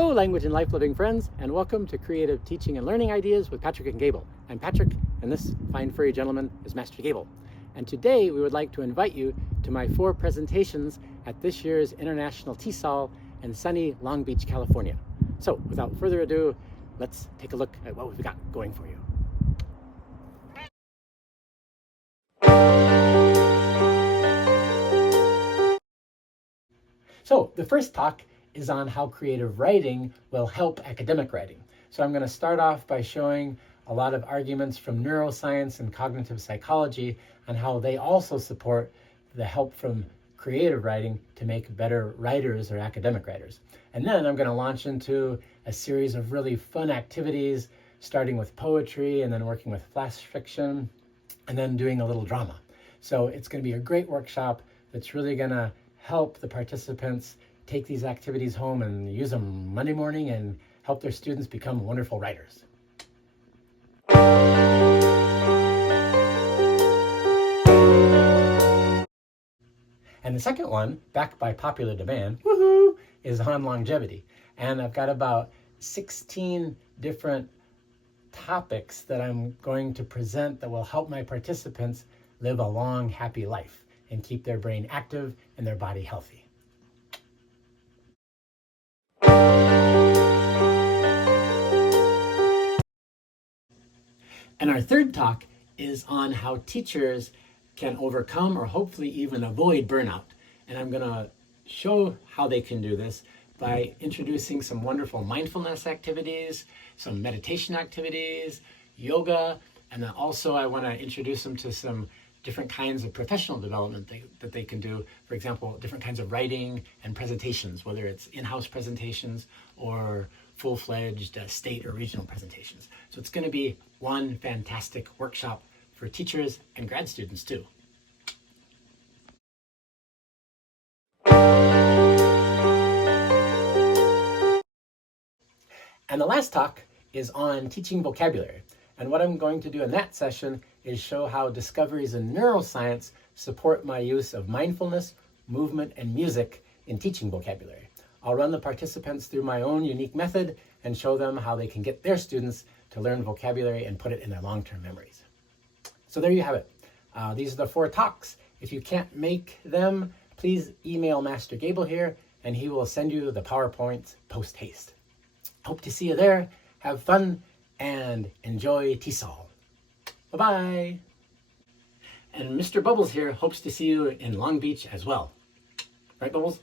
Hello, language and life-loving friends, and welcome to Creative Teaching and Learning Ideas with Patrick and Gable. I'm Patrick, and this fine furry gentleman is Master Gable. And today we would like to invite you to my 4 presentations at this year's International TESOL in sunny Long Beach, California. So without further ado, let's take a look at what we've got going for you. So the first talk is on how creative writing will help academic writing. So I'm going to start off by showing a lot of arguments from neuroscience and cognitive psychology on how they also support the help from creative writing to make better writers or academic writers. And then I'm going to launch into a series of really fun activities, starting with poetry and then working with flash fiction and then doing a little drama. So it's going to be a great workshop that's really going to help the participants take these activities home and use them Monday morning and help their students become wonderful writers. And the second one, back by popular demand, woohoo, is on longevity. And I've got about 16 different topics that I'm going to present that will help my participants live a long, happy life and keep their brain active and their body healthy. And our third talk is on how teachers can overcome or hopefully even avoid burnout. And I'm going to show how they can do this by introducing some wonderful mindfulness activities, some meditation activities, yoga, and then also I want to introduce them to some different kinds of professional development that they can do. For example, different kinds of writing and presentations, whether it's in-house presentations or full-fledged state or regional presentations. So it's going to be one fantastic workshop for teachers and grad students too. And the last talk is on teaching vocabulary. And what I'm going to do in that session is show how discoveries in neuroscience support my use of mindfulness, movement, and music in teaching vocabulary. I'll run the participants through my own unique method and show them how they can get their students to learn vocabulary and put it in their long-term memories. So there you have it. These are the 4 talks. If you can't make them, please email Master Gable here and he will send you the PowerPoints post-haste. Hope to see you there. Have fun and enjoy TESOL. Bye-bye. And Mr. Bubbles here hopes to see you in Long Beach as well. Right, Bubbles?